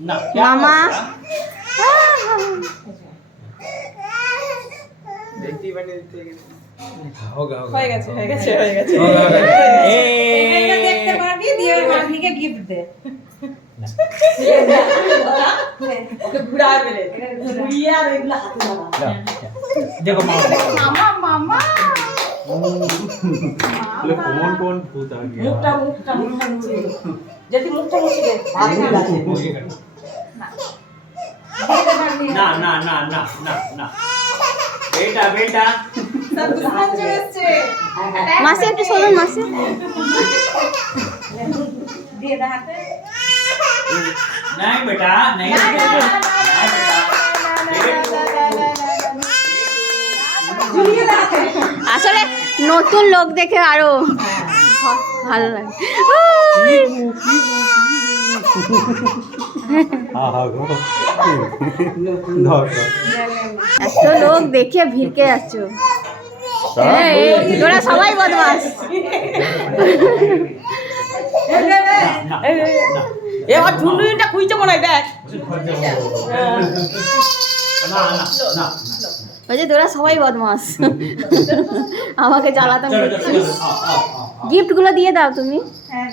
ना मामा होगा হয়ে গেছে হয়ে গেছে হয়ে গেছে ए দেখতে পারবি দিয়ে মাম্মিকে গিফট দে ওকে ঘুরায় বেরে ঘুরিয়ে আর এগুলো হাতে লাগা देखो মামা মামা बोले कौन कौन भूत आ गया মুখটা মুছে যদি মুখটা মুছে দে ভাত লাগে ना ना ना ना ना ना बेटा बेटा সব দুশ্মন চলে এসেছে মাসি একটু সরুন মাসি দিয়ে দে হাতে नहीं बेटा नहीं ঝুলিয়ে দে হাতে আসলে নতুন লোক দেখে আরো ভালো লাগে हाँ हाँ गो धर এত লোক দেখে ভিড়কে যাচ্ছ তোরা সবাই বদমাস ना এবার ঝুলুইটা খুইছে মনে হয় দেখ ना ना ना ওই যে তোরা সবাই বদমাস আমাকে জ্বালাতন चलो করছিস चलो आओ आओ आओ গিফট গুলো দিয়ে দাও তুমি হ্যাঁ